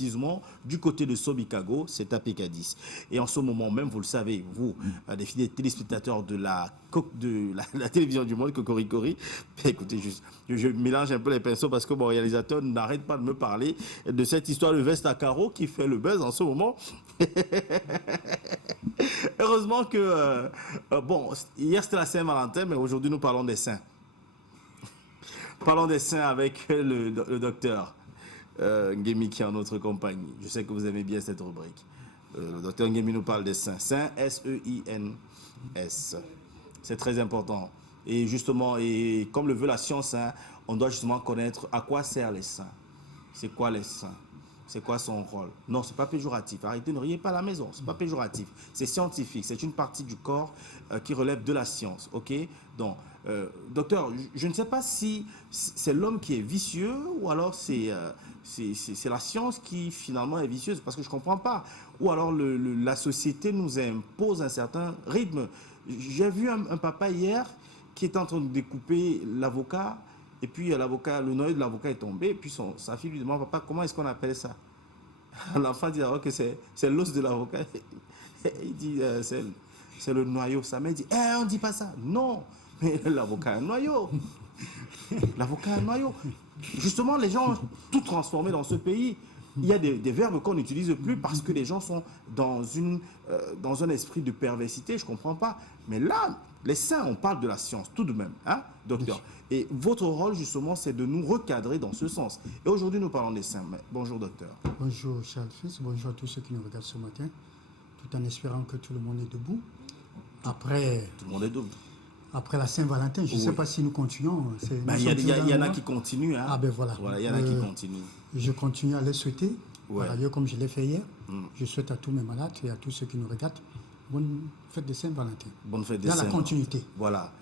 précisément du côté de Sobikago, c'est à PK10. Et en ce moment même, vous le savez, vous, des fidèles téléspectateurs de la télévision du monde, Kokorikori, écoutez, je mélange un peu les pinceaux parce que mon réalisateur n'arrête pas de me parler de cette histoire de veste à carreaux qui fait le buzz en ce moment. Heureusement que, bon, hier c'était la Saint-Valentin, mais aujourd'hui nous parlons des saints. Parlons des saints avec le docteur Ngemi qui est en notre compagnie. Je sais que vous aimez bien cette rubrique. Le docteur Ngemi nous parle des saints. Saints, S-E-I-N-S. C'est très important. Et justement, et comme le veut la science, hein, on doit justement connaître à quoi servent les saints. C'est quoi les saints? C'est quoi son rôle? Non, c'est pas péjoratif. Arrêtez, ne riez pas à la maison. C'est pas péjoratif. C'est scientifique. C'est une partie du corps qui relève de la science. Ok? Donc, docteur, je ne sais pas si c'est l'homme qui est vicieux ou alors c'est la science qui finalement est vicieuse, parce que je ne comprends pas. Ou alors la société nous impose un certain rythme. J'ai vu un papa hier qui était en train de découper l'avocat. Et puis l'avocat, le noyau de l'avocat est tombé, et puis sa fille lui demande, papa, comment est-ce qu'on appelle ça? L'enfant dit que c'est l'os de l'avocat. Il dit, c'est le noyau. Sa mère dit, on ne dit pas ça. Non, mais l'avocat a un noyau. L'avocat a un noyau. Justement, les gens ont tout transformé dans ce pays. Il y a des verbes qu'on n'utilise plus parce que les gens sont dans un esprit de perversité, je ne comprends pas. Mais là, les saints, on parle de la science tout de même, hein, docteur. Et votre rôle, justement, c'est de nous recadrer dans ce sens. Et aujourd'hui, nous parlons des saints. Bonjour, docteur. Bonjour, Charles Fils. Bonjour à tous ceux qui nous regardent ce matin, tout en espérant que tout le monde est debout. Tout le monde est debout. Après la Saint-Valentin, je ne sais pas si nous continuons. Il y en a qui continuent. Hein. Ah ben voilà. Il y en a qui continuent. Je continue à les souhaiter. Ouais. Par ailleurs, comme je l'ai fait hier, je souhaite à tous mes malades et à tous ceux qui nous regardent bonne fête de Saint-Valentin. Bonne fête de Saint-Valentin. Dans la continuité. Voilà.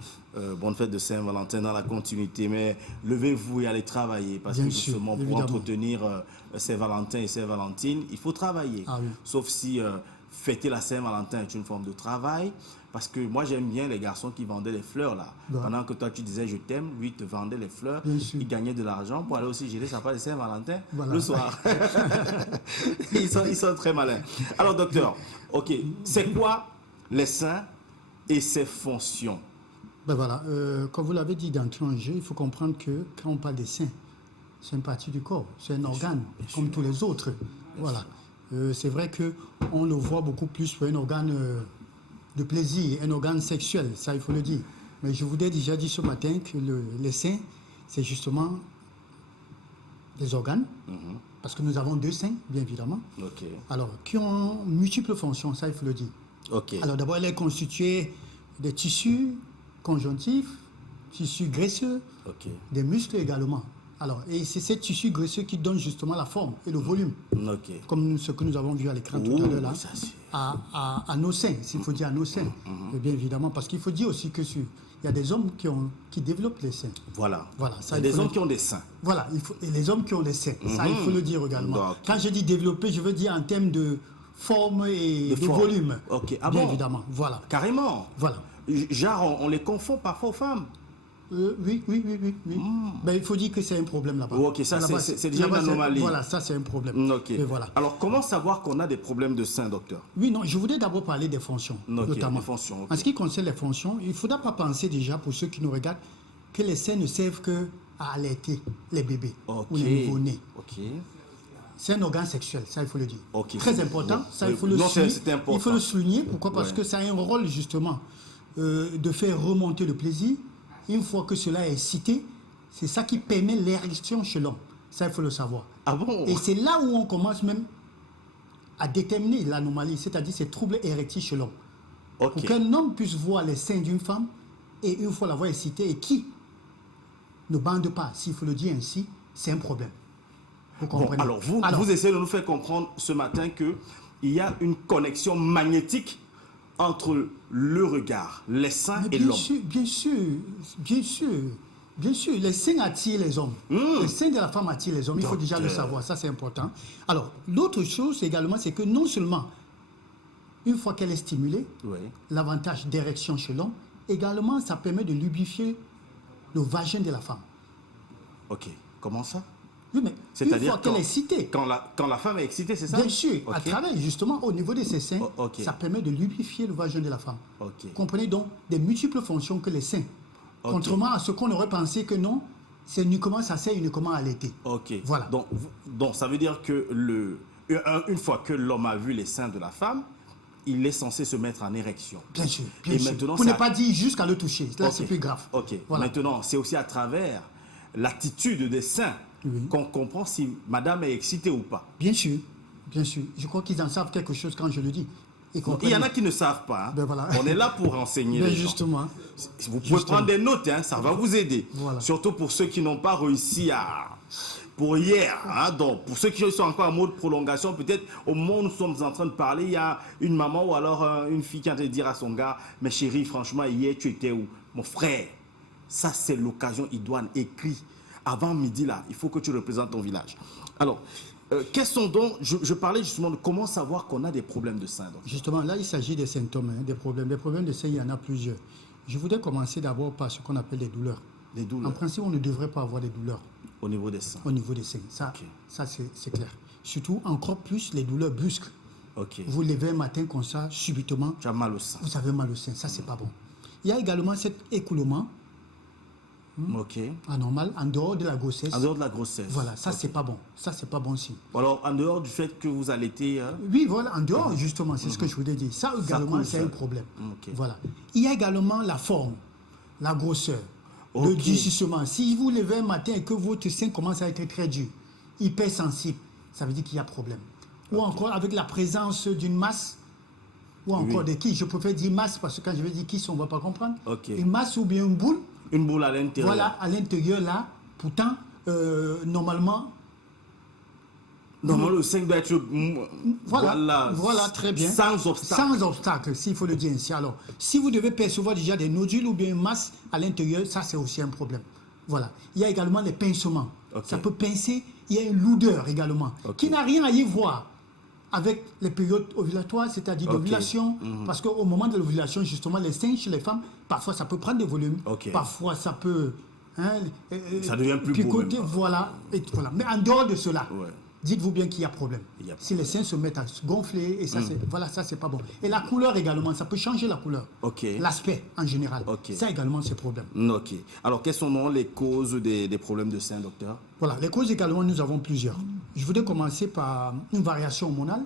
Bonne fête de Saint-Valentin dans la continuité. Mais levez-vous et allez travailler. Parce que justement, pour entretenir Saint-Valentin et Saint-Valentine, il faut travailler. Ah, oui. Sauf si fêter la Saint-Valentin est une forme de travail. Parce que moi, j'aime bien les garçons qui vendaient les fleurs, là. Ouais. Pendant que toi, tu disais « je t'aime », lui, il te vendait les fleurs. Il gagnait de l'argent pour aller aussi gérer sa part de Saint-Valentin le soir. ils sont très malins. Alors, docteur, ok, c'est quoi les saints et ses fonctions? Ben voilà, comme vous l'avez dit d'entrée en jeu, il faut comprendre que quand on parle des seins, c'est une partie du corps, c'est un organe, comme tous les autres. Voilà. C'est vrai qu'on le voit beaucoup plus pour un organe de plaisir, un organe sexuel, ça il faut le dire. Mais je vous ai déjà dit ce matin que les seins, c'est justement des organes, parce que nous avons deux seins, bien évidemment, alors qui ont multiples fonctions, ça il faut le dire. Alors d'abord, elle est constituée des tissus conjonctifs, tissus graisseux, des muscles également. Alors, et c'est ces tissus graisseux qui donnent justement la forme et le volume, comme ce que nous avons vu à l'écran tout à l'heure là, à nos seins, s'il faut dire à nos seins, bien évidemment, parce qu'il faut dire aussi que il y a des hommes qui développent les seins. Voilà. Ça, il y a des hommes qui ont des seins. Voilà, et les hommes qui ont des seins, ça il faut le dire également. Quand je dis développer, je veux dire en termes de forme et de volume. Bien évidemment, voilà. Carrément. Voilà. Genre, on les confond parfois aux femmes. Oui. Ben, il faut dire que c'est un problème là-bas. Ça c'est déjà une anomalie. Voilà, ça c'est un problème. Mais voilà. Alors, comment savoir qu'on a des problèmes de sein, docteur? Oui, non, je voudrais d'abord parler des fonctions, notamment. Les fonctions, En ce qui concerne les fonctions, il ne faudra pas penser déjà, pour ceux qui nous regardent, que les seins ne servent qu'à allaiter les bébés ou les nouveau-nés. C'est un organe sexuel, ça il faut le dire. Très important, ça il faut le souligner. Il faut le souligner, pourquoi? Parce que ça a un rôle justement de faire remonter le plaisir. Une fois que cela est cité, c'est ça qui permet l'érection chez l'homme. Ça, il faut le savoir. Ah bon? Et c'est là où on commence même à déterminer l'anomalie, c'est-à-dire ces troubles érectiles chez l'homme. Pour qu'un homme puisse voir les seins d'une femme, et une fois la voix excitée, et qui ne bande pas, s'il faut le dire ainsi, c'est un problème. Vous comprenez? Alors, vous essayez de nous faire comprendre ce matin qu'il y a une connexion magnétique entre le regard, les seins et l'homme. Bien sûr, les seins attirent les hommes. Les seins de la femme attirent les hommes, il faut déjà le savoir, ça c'est important. Alors, l'autre chose également, c'est que non seulement, une fois qu'elle est stimulée, l'avantage d'érection chez l'homme, également ça permet de lubrifier le vagin de la femme. Comment ça? Oui, mais une C'est-à-dire fois qu'elle est excitée, quand la femme est excitée, c'est ça? bien sûr, Ok. à travers justement au niveau de ses seins, Ok. ça permet de lubrifier le vagin de la femme. Ok. Comprenez donc des multiples fonctions que les seins. Ok. Contrairement à ce qu'on aurait pensé que non, c'est uniquement ça sert uniquement à l'été. Ok. Voilà. Donc, ça veut dire que une fois que l'homme a vu les seins de la femme, il est censé se mettre en érection. Bien sûr, bien Et sûr. maintenant, Pour ne pas dire jusqu'à le toucher. Là, Ok. c'est plus grave. Ok. Voilà. Maintenant, c'est aussi à travers l'attitude des seins qu'on comprend si madame est excitée ou pas. Bien sûr, bien sûr. Je crois qu'ils en savent quelque chose quand je le dis. Ils Donc, il y en a comprennent. qui ne savent pas. Hein. Ben voilà. On est là pour enseigner Ben les gens. justement. Vous pouvez prendre des notes, hein, ça va vous aider. Voilà. Surtout pour ceux qui n'ont pas réussi pour hier. Hein, donc, pour ceux qui sont encore en mode prolongation, peut-être au moment où nous sommes en train de parler, il y a une maman ou alors une fille qui est en train de dire à son gars, mais chérie, franchement, hier, tu étais où? Mon frère, ça c'est l'occasion idoine, écrit. Avant midi, là, il faut que tu représentes ton village. Alors, quels sont donc, je parlais justement de comment savoir qu'on a des problèmes de sein. Donc. Justement, là, il s'agit des symptômes, hein, des problèmes. Les problèmes de sein, il y en a plusieurs. Je voudrais commencer d'abord par ce qu'on appelle les douleurs. Des En douleurs principe, on ne devrait pas avoir des douleurs au niveau des seins. au niveau des seins. Ça, Ok. ça c'est clair. Surtout, encore plus, les douleurs brusques. Ok. Vous levez un matin comme ça, subitement, Tu as mal au sein. vous avez mal au sein. Ça, c'est pas bon. Il y a également cet écoulement Ok. anormal en dehors de la grossesse. En dehors de la grossesse. Voilà, ça, c'est pas bon. Ça, c'est pas bon signe. Alors, en dehors du fait que vous allaitez. Oui, voilà, en dehors, justement, c'est ce que je voulais dire. Ça également, coule, c'est ça. un problème. Ok. Voilà. Il y a également la forme, la grosseur, le Ok. durcissement. Si vous levez un matin et que votre sein commence à être très dur, hypersensible, ça veut dire qu'il y a problème. Ou encore avec la présence d'une masse, ou encore Oui. de qui, je préfère dire masse, parce que quand je vais dire qui, on ne va pas comprendre. Ok. Une masse ou bien une boule, Une boule à l'intérieur. voilà, à l'intérieur là, pourtant, normalement, Normalement, le sein doit être. Voilà, très bien. Sans obstacle. Sans obstacle, s'il faut le dire ainsi. Alors, si vous devez percevoir déjà des nodules ou bien une masse à l'intérieur, ça c'est aussi un problème. Voilà. Il y a également les pincements. Ok. Ça peut pincer. Il y a une lourdeur également, Ok. qui n'a rien à y voir avec les périodes ovulatoires, c'est-à-dire Ok. l'ovulation. Parce qu'au moment de l'ovulation, justement, les seins chez les femmes, parfois ça peut prendre des volumes. Ok. Parfois ça peut... hein, Ça devient plus beau picoter, même. voilà, voilà. Mais en dehors de cela, Ouais. dites-vous bien qu'il y a problème. Il y a Si les seins se mettent à se gonfler, et ça, voilà, ça, c'est pas bon. Et la couleur également, ça peut changer la couleur. Ok. L'aspect en général. Ok. Ça également, c'est problème. Ok. Alors, quelles sont donc les causes des problèmes de sein, docteur? Voilà, les causes également, nous avons plusieurs. Je voudrais commencer par une variation hormonale.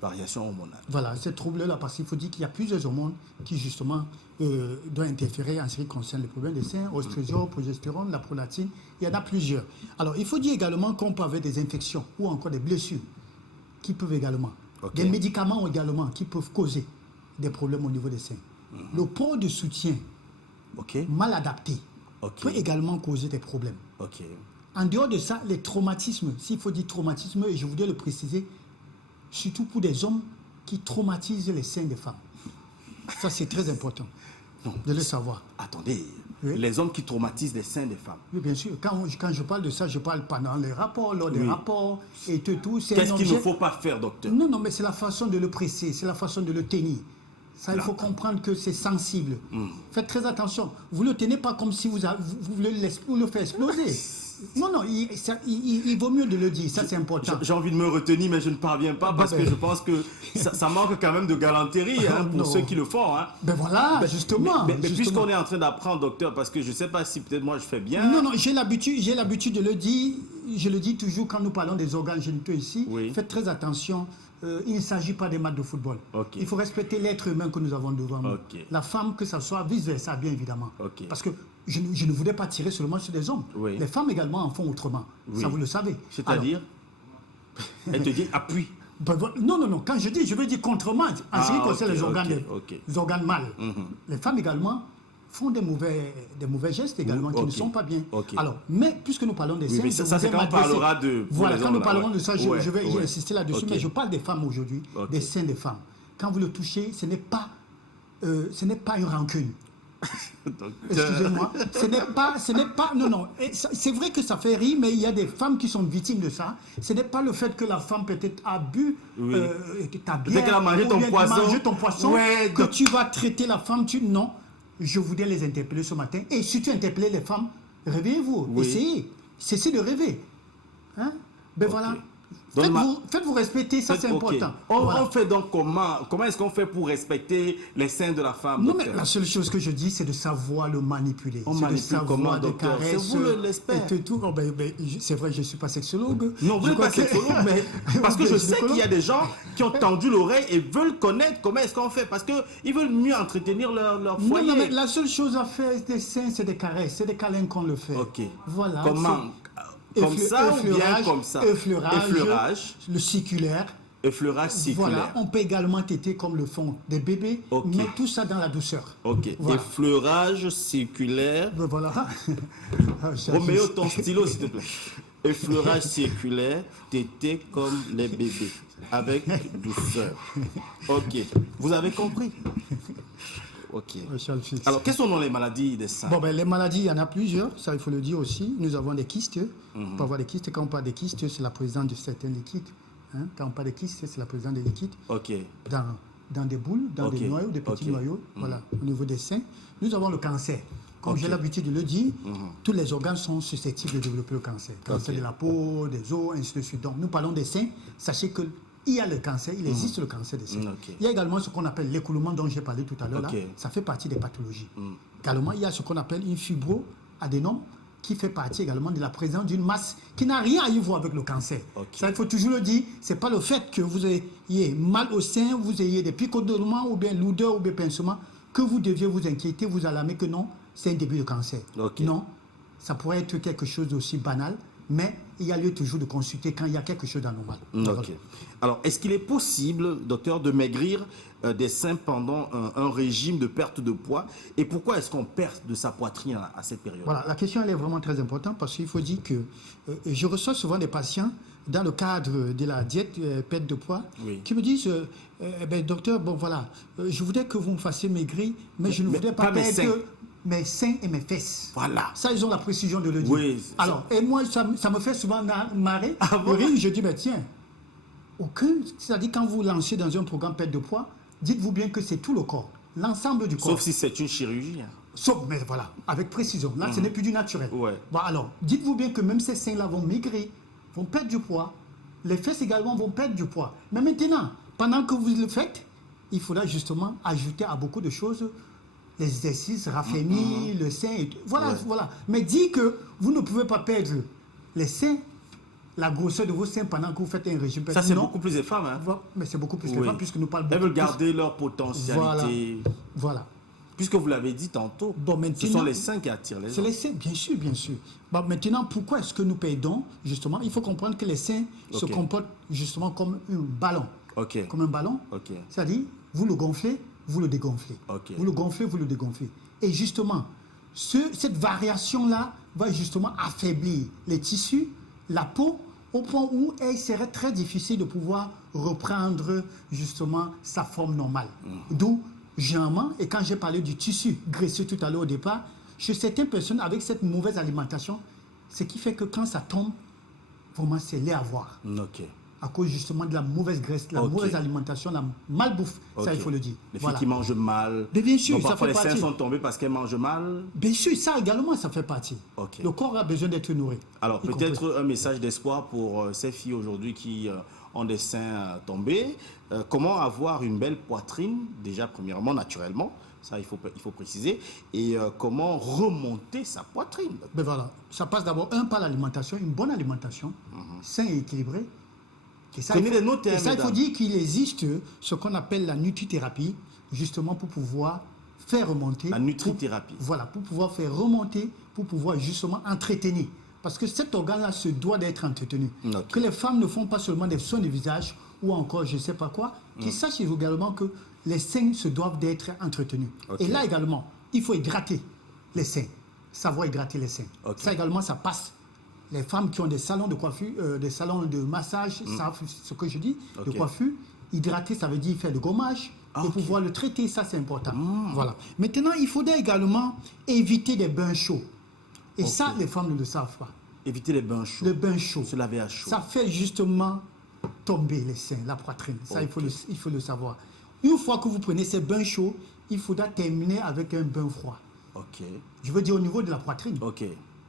Variation hormonale. Voilà, ces troubles-là, parce qu'il faut dire qu'il y a plusieurs hormones qui, justement, doivent interférer en ce qui concerne les problèmes des seins, oestrogène, progestérone, la prolactine. Il y en a plusieurs. Alors, il faut dire également qu'on peut avoir des infections ou encore des blessures qui peuvent également, Ok. des médicaments également qui peuvent causer des problèmes au niveau des seins. Le port de soutien Ok. mal adapté Ok. peut également causer des problèmes. Ok. En dehors de ça, les traumatismes, s'il faut dire traumatisme, et je voudrais le préciser, surtout pour des hommes qui traumatisent les seins des femmes. Ça, c'est très important de le savoir. Attendez. Oui. Les hommes qui traumatisent les seins des femmes. Oui, bien sûr. Quand je parle de ça, je parle pendant les rapports, lors des Oui. rapports, et tout. C'est Qu'est-ce un qu'il ne objet- faut pas faire, docteur? Non, mais c'est la façon de le presser, c'est la façon de le tenir. Ça, il faut comprendre que c'est sensible. Faites très attention. Vous ne le tenez pas comme si vous voulez le faire exploser. Non, il vaut mieux de le dire, ça c'est important. J'ai envie de me retenir, mais je ne parviens pas parce que je pense que ça manque quand même de galanterie hein, pour Non. ceux qui le font. Hein. Ben voilà, justement. Mais justement. puisqu'on est en train d'apprendre, docteur, parce que je ne sais pas si peut-être moi je fais bien. Non, j'ai l'habitude de le dire. Je le dis toujours quand nous parlons des organes génitaux ici. Oui. Faites très attention. Il ne s'agit pas des matchs de football. Ok. Il faut respecter l'être humain que nous avons devant nous. Ok. La femme, que ça soit vice-versa, bien évidemment. Ok. Parce que je ne voulais pas tirer seulement sur des hommes. Oui. Les femmes également en font autrement. Oui. Ça, vous le savez. C'est-à-dire, elle te dit appuie. Ben, non. Quand je dis, je veux dire contrement. En ce qui concerne ok, les organes, ok. les organes mâles. Les femmes également font des mauvais gestes également qui ne ok. sont pas bien. Ok. Alors, mais puisque nous parlons des Oui, seins, mais je ça, c'est voudrais quand on m'adresser- parlera de- pour Voilà, les quand hommes, nous là, parlerons ouais. de ça, Ouais, je vais ouais. insister là-dessus, Ok. mais je parle des femmes aujourd'hui, Ok. des seins des femmes. Quand vous le touchez, ce n'est pas une rancune. Excusez-moi, ce n'est pas, non, et c'est vrai que ça fait rire, mais il y a des femmes qui sont victimes de ça. Ce n'est pas le fait que la femme peut-être a bu Oui. ta bière, Peut-être qu'elle a mangé ou ton bien poisson. mangé ton poisson, Ouais, que donc- tu vas traiter la femme, non. Je voudrais les interpeller ce matin, et surtout interpeller les femmes, réveillez-vous, Oui. essayez, cessez de rêver. Hein? Ben Ok. voilà. Donc, Faites-vous respecter, ça c'est Ok. important. On Voilà. fait donc comment est-ce qu'on fait pour respecter les seins de la femme, Non, mais docteur? la seule chose que je dis, c'est de savoir le manipuler. On C'est de manipule savoir comment, de docteur? C'est caresses. vous l'expert. Et tout. Oh, c'est vrai, je ne suis pas sexologue. Non, vous Je n'êtes crois pas sexologue, mais parce que je sais qu'il y a des gens qui ont tendu l'oreille et veulent connaître comment est-ce qu'on fait, parce qu'ils veulent mieux entretenir leur foyer. Non, mais la seule chose à faire des seins, c'est des caresses, c'est des câlins qu'on le fait. Ok. Voilà. Comment? Comme ça ou bien comme ça? Effleurage. Le circulaire. Effleurage circulaire. Voilà, on peut également téter comme le font des bébés, Ok. mais tout ça dans la douceur. Ok. Voilà. Effleurage circulaire. Ben voilà. Roméo, ton stylo, s'il te plaît. Effleurage circulaire, tété comme les bébés, avec douceur. Ok. Vous avez compris? Ok. Alors, quelles sont donc les maladies des seins? Bon, ben, les maladies, il y en a plusieurs, ça il faut le dire aussi. Nous avons des kystes. On peut avoir des kystes. Quand on parle des kystes, c'est la présence de certains liquides. Hein? Quand on parle des kystes, c'est la présence des liquides Ok. dans des boules, dans Ok. des noyaux, des petits noyaux. Voilà, au niveau des seins. Nous avons le cancer. Comme Ok. j'ai l'habitude de le dire, tous les organes sont susceptibles de développer le cancer. Cancer Ok. de la peau, des os, ainsi de suite. Donc, nous parlons des seins. Sachez que il y a le cancer, il existe le cancer des seins. Ok. Il y a également ce qu'on appelle l'écoulement dont j'ai parlé tout à l'heure. Ok. Là, ça fait partie des pathologies. Également, il y a ce qu'on appelle une fibroadénome qui fait partie également de la présence d'une masse qui n'a rien à y voir avec le cancer. Ok. Ça, il faut toujours le dire. Ce n'est pas le fait que vous ayez mal au sein, vous ayez des picotements ou bien lourdeur ou bien pincement que vous deviez vous inquiéter, vous alarmer que non, c'est un début de cancer. Ok. Non, ça pourrait être quelque chose d'aussi banal, mais il y a lieu toujours de consulter quand il y a quelque chose d'anormal. Ok. Alors, est-ce qu'il est possible, docteur, de maigrir des seins pendant un régime de perte de poids? Et pourquoi est-ce qu'on perd de sa poitrine à cette période? Voilà, la question elle est vraiment très importante parce qu'il faut dire que je reçois souvent des patients dans le cadre de la diète perte de poids Oui. qui me disent ben, docteur, bon voilà, je voudrais que vous me fassiez maigrir, mais je ne voudrais pas pas mes seins. perdre mes seins et mes fesses. Voilà. Ça, ils ont la précision de le dire. Oui, c'est- Alors, et moi, ça me fait souvent marrer. Ah bon? Rire, je dis, mais tiens, c'est-à-dire quand vous lancez dans un programme perte de poids, dites-vous bien que c'est tout le corps, l'ensemble du corps. Sauf si c'est une chirurgie. Hein. Sauf, mais voilà, avec précision. Là, ce n'est plus du naturel. Ouais. Bon, alors, dites-vous bien que même ces seins-là vont maigrir, vont perdre du poids. Les fesses également vont perdre du poids. Mais maintenant, pendant que vous le faites, il faudra justement ajouter à beaucoup de choses les exercices, raffermir le sein. Et tout. Voilà, Ouais. voilà. Mais dire que vous ne pouvez pas perdre les seins, la grosseur de vos seins pendant que vous faites un régime. Ça, c'est Non. beaucoup plus des femmes. Hein. Mais c'est beaucoup plus Oui. les femmes puisque nous parlons beaucoup Elles veulent plus. garder leur potentialité. Voilà. Puisque vous l'avez dit tantôt, Bon, ce maintenant- sont les seins qui attirent les C'est gens. les seins, bien sûr, bien sûr. Bon, maintenant, pourquoi est-ce que nous perdons, justement? Il faut comprendre que les seins se Ok. comportent justement comme un ballon. Ok. Comme un ballon. Ok. C'est-à-dire, vous le gonflez, vous le dégonflez. Ok. Vous le gonflez, vous le dégonflez. Et justement, cette variation-là va justement affaiblir les tissus, la peau, au point où il serait très difficile de pouvoir reprendre justement sa forme normale. D'où, généralement, et quand j'ai parlé du tissu graisseux tout à l'heure au départ, chez certaines personnes avec cette mauvaise alimentation, ce qui fait que quand ça tombe, vraiment c'est laid à voir. Ok. À cause justement de la mauvaise graisse, la Ok. mauvaise alimentation, la malbouffe. Ça, Ok. il faut le dire. Les filles Voilà. qui mangent mal. Mais bien sûr, Donc, ça parfois, fait les seins partie. sont tombés parce qu'elles mangent mal. Bien sûr, ça également, ça fait partie. Ok. Le corps a besoin d'être nourri. Alors, Y compris. peut-être un message d'espoir pour ces filles aujourd'hui qui ont des seins tombés. Comment avoir une belle poitrine, déjà, premièrement, naturellement, ça, il faut préciser. Et comment remonter sa poitrine. Ben voilà, ça passe d'abord, par l'alimentation, une bonne alimentation, saine et équilibrée. Et ça, Prenez il faut, des notes, hein, et ça, il faut mesdames. dire qu'il existe ce qu'on appelle la nutrithérapie, justement pour pouvoir faire remonter. La nutrithérapie. Voilà, pour pouvoir faire remonter, pour pouvoir justement entretenir. Parce que cet organe-là se doit d'être entretenu. Ok. Que les femmes ne font pas seulement des soins de visage ou encore je ne sais pas quoi, qu'ils sachent également que les seins se doivent d'être entretenus. Ok. Et là également, il faut hydrater les seins, savoir hydrater les seins. Ok. Ça également, ça passe. Les femmes qui ont des salons de coiffure, des salons de massage, savent ce que je dis, de Ok. coiffure. Hydrater, ça veut dire faire le gommage. Ah, et ok. pouvoir le traiter, ça c'est important. Voilà. Maintenant, il faudrait également éviter des bains chauds. Et ça, les femmes ne le savent pas. Éviter les bains chauds. Le bain chaud. Se laver à chaud. Ça fait justement tomber les seins, la poitrine. Ça, Ok. il faut le savoir. Une fois que vous prenez ces bains chauds, il faudra terminer avec un bain froid. Ok. Je veux dire au niveau de la poitrine. Ok.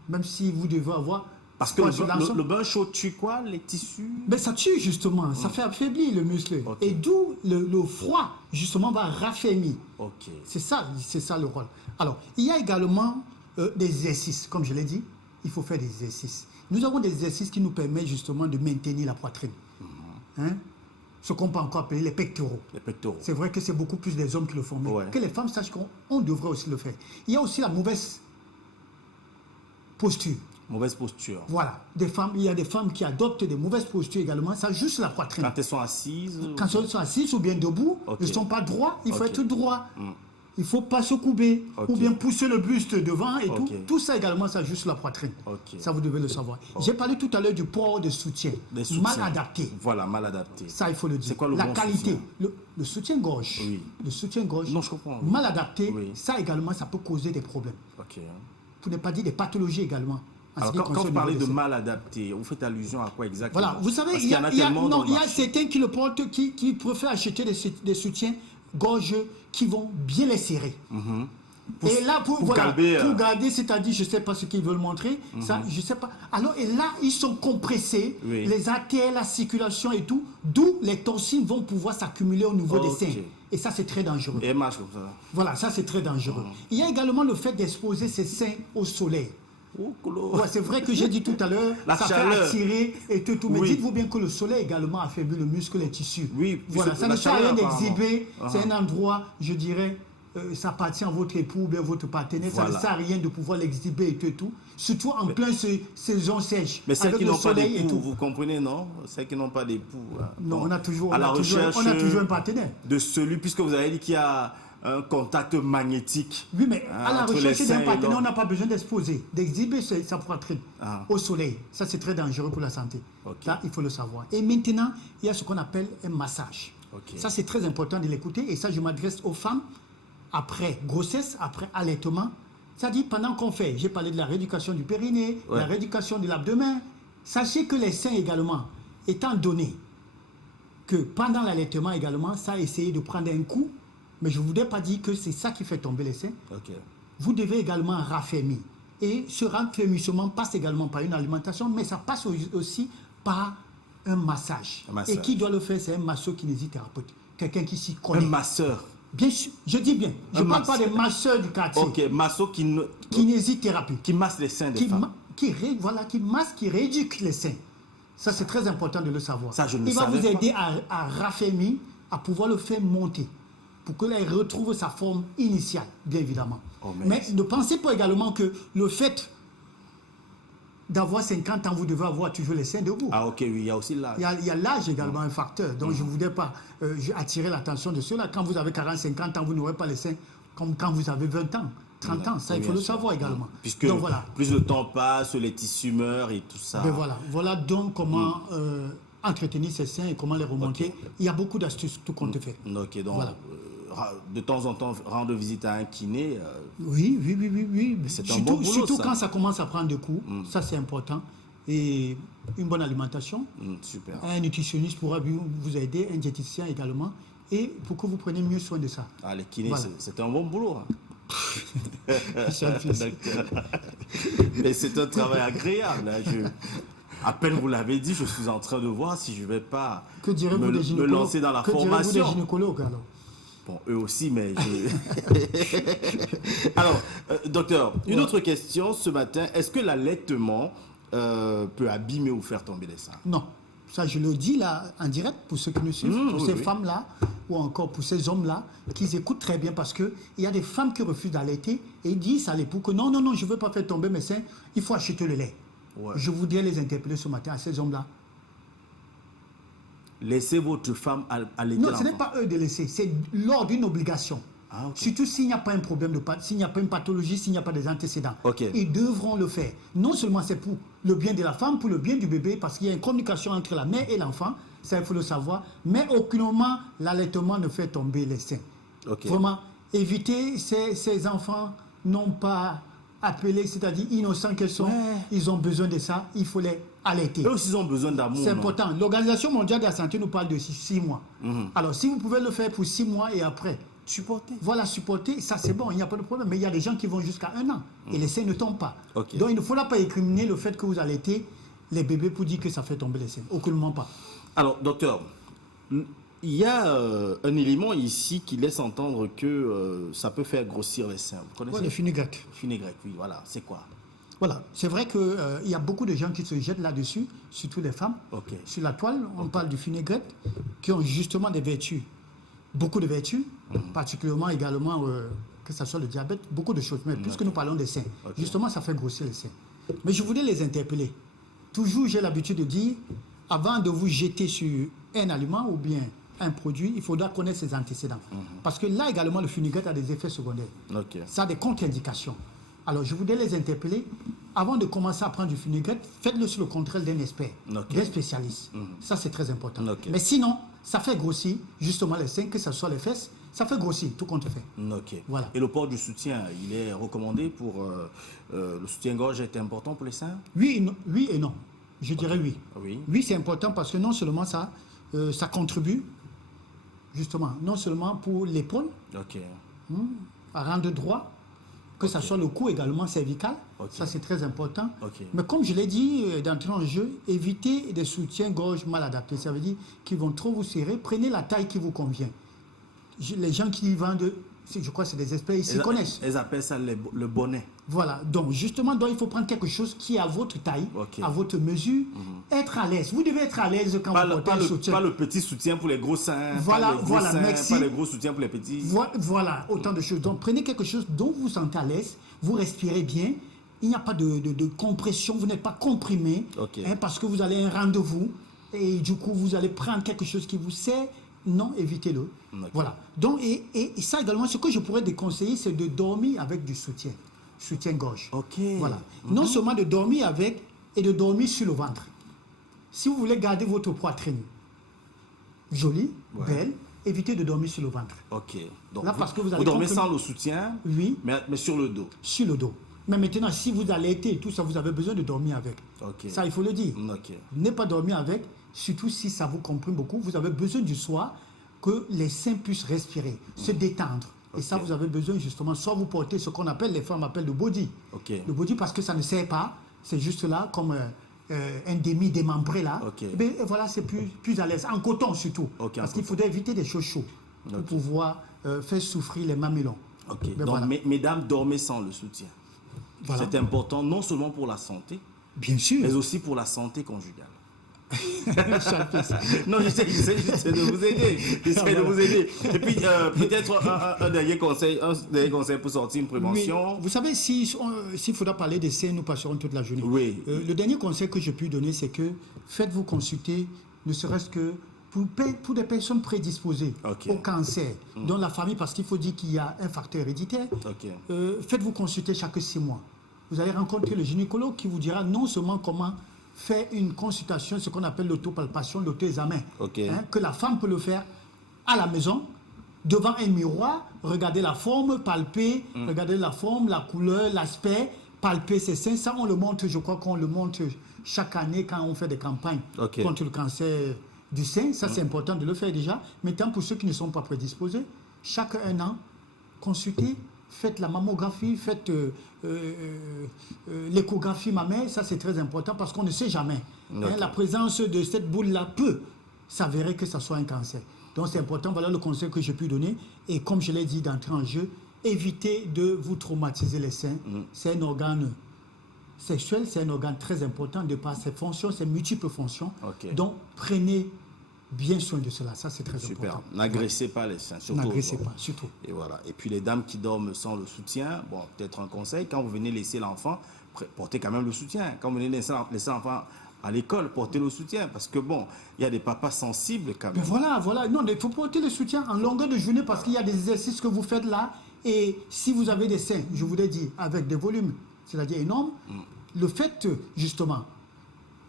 Même si vous devez avoir Parce que le bain chaud tue quoi? Les tissus? Mais ça tue justement, ça fait affaiblir le muscle. Okay. Et d'où le froid justement va raffermir. Okay. C'est ça le rôle. Alors, il y a également des exercices, comme je l'ai dit, il faut faire des exercices. Nous avons des exercices qui nous permettent justement de maintenir la poitrine. Hein? Ce qu'on peut encore appeler les pectoraux. Les pectoraux. C'est vrai que c'est beaucoup plus des hommes qui le font, mais que les femmes sachent qu'on devrait aussi le faire. Il y a aussi la mauvaise posture. Mauvaise posture. Voilà. Il y a des femmes qui adoptent des mauvaises postures également. Ça juste la poitrine. Quand elles sont assises? Quand elles sont assises ou bien debout, elles ne sont pas droits. Il faut être droit. Il ne faut pas se couper ou bien pousser le buste devant et tout. Tout ça également, ça juste la poitrine. Ça, vous devez le savoir. J'ai parlé tout à l'heure du port de soutien. Mal adapté. Voilà, mal adapté. Ça, il faut le dire. C'est quoi le La bon qualité. Le soutien-gorge. Oui. Le soutien-gorge. Non, je comprends. Mal adapté, ça également, ça peut causer des problèmes. Pour ne pas dire des pathologies également. Alors, quand vous parlez de mal adapté, vous faites allusion à quoi exactement? Voilà, vous savez, il y a certains qui le portent, qui préfèrent acheter des soutiens-gorge qui vont bien les serrer. Et là, pour garder, c'est-à-dire, je ne sais pas ce qu'ils veulent montrer, ça, je ne sais pas. Alors, et là, ils sont compressés, les artères, la circulation et tout, d'où les toxines vont pouvoir s'accumuler au niveau des seins. Et ça, c'est très dangereux. Et marche comme ça. Voilà, ça, c'est très dangereux. Il y a également le fait d'exposer ses seins au soleil. C'est vrai que j'ai dit tout à l'heure, ça chaleur. fait attirer et tout. Mais dites-vous bien que le soleil également affaiblit le muscle, les tissus. Voilà, ça ne sert à rien d'exhiber. C'est un endroit, je dirais, ça appartient à votre époux ou bien votre partenaire. Ça ne sert à rien de pouvoir l'exhiber et tout. Surtout en pleine saison sèche. Mais celles qui n'ont pas d'époux, vous comprenez, non? Celles qui n'ont pas d'époux. Non, on a toujours un partenaire. De celui, puisque vous avez dit qu'il y a un contact magnétique. Oui, mais à la recherche d'un partenaire, on n'a pas besoin d'exposer, d'exhiber sa poitrine au soleil. Ça, c'est très dangereux pour la santé. Là, il faut le savoir. Et maintenant, il y a ce qu'on appelle un massage. Ça, c'est très important de l'écouter. Et ça, je m'adresse aux femmes après grossesse, après allaitement. C'est-à-dire, pendant qu'on fait, j'ai parlé de la rééducation du périnée, la rééducation de l'abdomen. Sachez que les seins également, étant donné que pendant l'allaitement également, ça a essayé de prendre un coup. Mais je ne voudrais pas dire que c'est ça qui fait tomber les seins. Vous devez également raffermir. Et ce raffermissement passe également par une alimentation, mais ça passe aussi par un massage. Et qui doit le faire? C'est un masseur-kinésithérapeute. Quelqu'un qui s'y connaît. Un masseur? Bien sûr, je dis bien. Je ne parle pas des masseurs du quartier. Kinésithérapie. Qui masse les seins des femmes. Qui masse, qui rééduque les seins. Ça, c'est très important de le savoir. Ça, je ne Il va savais vous aider pas. à raffermir, à pouvoir le faire monter, pour que là, il retrouve sa forme initiale, bien évidemment. Mais ne pensez pas également que le fait d'avoir 50 ans, vous devez avoir toujours les seins debout. Oui, il y a aussi l'âge. Il y a l'âge également un facteur. Donc, je ne voudrais pas attirer l'attention de cela. Quand vous avez 40, 50 ans, vous n'aurez pas les seins comme quand vous avez 20 ans, 30 ans. Ça, il faut le savoir également. Puisque donc, voilà. Plus le temps passe, les tissus meurent et tout ça. Voilà donc comment entretenir ses seins et comment les remonter. Il y a beaucoup d'astuces, tout compte fait. Donc, de temps en temps, rendre visite à un kiné. Oui. C'est un bon boulot, surtout quand ça commence à prendre des coups, ça c'est important. Et une bonne alimentation. Super. Un nutritionniste pourra vous aider, un diététicien également. Et pour que vous preniez mieux soin de ça. Les kinés, c'est un bon boulot. Mais c'est un travail agréable. À peine vous l'avez dit, je suis en train de voir si je ne vais pas me lancer dans la formation. Que direz-vous des gynécologues alors? Bon, eux aussi, mais Alors, docteur, une autre question ce matin. Est-ce que l'allaitement peut abîmer ou faire tomber les seins? Non. Ça, je le dis là, en direct, pour ceux qui nous suivent, pour ces femmes-là, ou encore pour ces hommes-là, qu'ils écoutent très bien, parce qu'il y a des femmes qui refusent d'allaiter et ils disent à l'époux que non, je ne veux pas faire tomber mes seins, il faut acheter le lait. Je voudrais les interpeller ce matin à ces hommes-là. Laissez votre femme allaiter l'enfant. Non, ce n'est pas eux de laisser, c'est lors d'une obligation. Surtout s'il n'y a pas un problème s'il n'y a pas une pathologie, s'il n'y a pas des antécédents. Ils devront le faire. Non seulement c'est pour le bien de la femme, pour le bien du bébé, parce qu'il y a une communication entre la mère et l'enfant, ça il faut le savoir, mais aucunement l'allaitement ne fait tomber les seins. Vraiment, éviter ces enfants n'ont pas appelé, c'est-à-dire innocents qu'elles sont, ils ont besoin de ça, il faut les allaiter. Eux aussi, ils ont besoin d'amour. C'est important. L'Organisation mondiale de la santé nous parle de 6 mois. Alors, si vous pouvez le faire pour 6 mois et après, Supporter. Voilà, supporter, ça c'est bon, il n'y a pas de problème. Mais il y a des gens qui vont jusqu'à 1 an et les seins ne tombent pas. Ok. Donc il ne faudra pas incriminer le fait que vous allaitez les bébés pour dire que ça fait tomber les seins. Aucunement pas. Alors, docteur, il y a un élément ici qui laisse entendre que ça peut faire grossir les seins. Vous connaissez? Ouais, le fenugrec. Fenugrec, oui, voilà. C'est quoi? Voilà, c'est vrai qu'il y a beaucoup de gens qui se jettent là-dessus, surtout les femmes. Ok. Sur la toile, on parle du fenugrec, qui ont justement des vertus, beaucoup de vertus, particulièrement également que ce soit le diabète, beaucoup de choses. Mais puisque nous parlons des seins, justement, ça fait grossir les seins. Mais je voulais les interpeller. Toujours, j'ai l'habitude de dire, avant de vous jeter sur un aliment ou bien un produit, il faudra connaître ses antécédents. Parce que là également, le fenugrec a des effets secondaires. Ok. Ça a des contre-indications. Alors, je voudrais les interpeller. Avant de commencer à prendre du fenugrec, faites-le sur le contrôle d'un expert, d'un spécialiste. Ça, c'est très important. Mais sinon, ça fait grossir, justement, les seins, que ce soit les fesses, ça fait grossir, tout compte fait. Ok. Voilà. Et le port du soutien, il est recommandé pour... le soutien-gorge est important pour les seins? Oui et non. Je dirais oui. Oui. Oui, c'est important parce que non seulement ça, ça contribue, justement, non seulement pour l'épaule, Ok. à rendre droit, que ce soit le cou également cervical, ça c'est très important. Mais comme je l'ai dit d'entrée en jeu, évitez des soutiens-gorge mal adaptés. Ça veut dire qu'ils vont trop vous serrer. Prenez la taille qui vous convient. Les gens qui vendent, je crois que c'est des experts, ils s'y connaissent. Ils appellent ça le bonnet. Voilà, donc justement, il faut prendre quelque chose qui est à votre taille, à votre mesure, être à l'aise. Vous devez être à l'aise quand vous portez un soutien. Pas le petit soutien pour les gros seins, voilà, pas les gros soutiens pour les petits. Voilà, autant de choses. Donc prenez quelque chose dont vous vous sentez à l'aise, vous respirez bien, il n'y a pas de compression, vous n'êtes pas comprimé, parce que vous allez à un rendez-vous et du coup vous allez prendre quelque chose qui vous sert. Non, évitez-le. Voilà. Donc, et ça également, ce que je pourrais déconseiller, c'est de dormir avec du soutien-gorge. Voilà. Non seulement de dormir avec et de dormir sur le ventre. Si vous voulez garder votre poitrine jolie, belle, évitez de dormir sur le ventre. Donc, là, parce que vous dormez sans le soutien, oui, mais sur le dos. Sur le dos. Mais maintenant, si vous allaitez tout ça, vous avez besoin de dormir avec. Ça, il faut le dire. Ne pas dormir avec, surtout si ça vous comprime beaucoup. Vous avez besoin du soir que les seins puissent respirer, se détendre. Et ça, vous avez besoin justement, soit vous portez ce qu'on appelle, les femmes appellent le body. Le body parce que ça ne sert pas, c'est juste là comme un demi-démembré là. Et voilà, c'est plus à l'aise, en coton surtout. Parce qu'il faudrait éviter des choses chaudes pour pouvoir faire souffrir les mamelons. Donc, voilà. Mesdames, dormez sans le soutien. C'est important non seulement pour la santé, bien sûr, mais aussi pour la santé conjugale. Non, j'essaie de vous aider. J'essaie de vous aider. Et puis, peut-être un dernier conseil pour sortir une prévention. Oui. Vous savez, s'il faudra parler des seins, nous passerons toute la journée. Le dernier conseil que je puis donner, c'est que faites-vous consulter, ne serait-ce que pour des personnes prédisposées au cancer, dans la famille, parce qu'il faut dire qu'il y a un facteur héréditaire. Faites-vous consulter chaque 6 mois. Vous allez rencontrer le gynécologue qui vous dira non seulement comment faire une consultation, ce qu'on appelle l'autopalpation, l'auto-examen, que la femme peut le faire à la maison, devant un miroir, regarder la forme, palper, regarder la forme, la couleur, l'aspect, palper ses seins. Ça, on le montre, je crois qu'on le montre chaque année quand on fait des campagnes contre le cancer du sein. Ça, c'est important de le faire déjà. Maintenant, pour ceux qui ne sont pas prédisposés, chaque 1 an, consultez, faites la mammographie, faites l'échographie mammaire. Ça, c'est très important parce qu'on ne sait jamais. La présence de cette boule-là peut s'avérer que ça soit un cancer. Donc, c'est important. Voilà le conseil que je peux donner. Et comme je l'ai dit d'entrer en jeu, évitez de vous traumatiser les seins. C'est un organe sexuel, c'est un organe très important de par ses fonctions, ses multiples fonctions. Donc, prenez bien soin de cela, ça c'est très important. N'agressez pas les seins, surtout. N'agressez pas, surtout. Et voilà. Et puis les dames qui dorment sans le soutien, bon, peut-être un conseil, quand vous venez laisser l'enfant, portez quand même le soutien. Quand vous venez laisser l'enfant à l'école, portez le soutien. Parce que bon, il y a des papas sensibles quand même. Mais voilà. Non, il faut porter le soutien en longueur de journée parce qu'il y a des exercices que vous faites là. Et si vous avez des seins, je vous l'ai dit, avec des volumes, c'est-à-dire énormes, le fait justement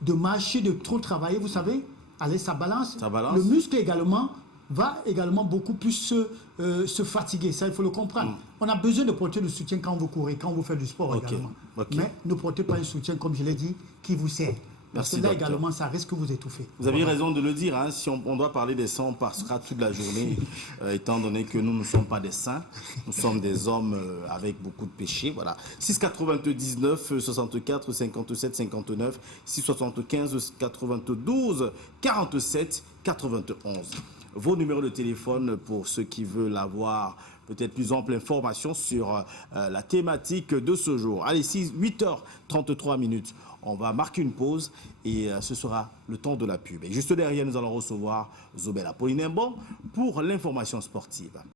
de marcher, de trop travailler, vous savez, allez, ça balance. Le muscle également va également beaucoup plus se fatiguer. Ça, il faut le comprendre. On a besoin de porter le soutien quand vous courez, quand vous faites du sport également. Mais ne portez pas un soutien, comme je l'ai dit, qui vous sert. Parce Merci, que là docteur. également, ça risque que vous étouffez. Vous avez raison de le dire, hein. Si on doit parler des saints, on passera toute la journée, étant donné que nous ne sommes pas des saints, nous sommes des hommes avec beaucoup de péchés. Voilà. 6,99, 64, 57, 59, 6,75, 92, 47, 91. Vos numéros de téléphone pour ceux qui veulent avoir peut-être plus ample information sur la thématique de ce jour. Allez, 8h33 minutes. On va marquer une pause et ce sera le temps de la pub. Et juste derrière, nous allons recevoir Zobel Apollinaire pour l'information sportive.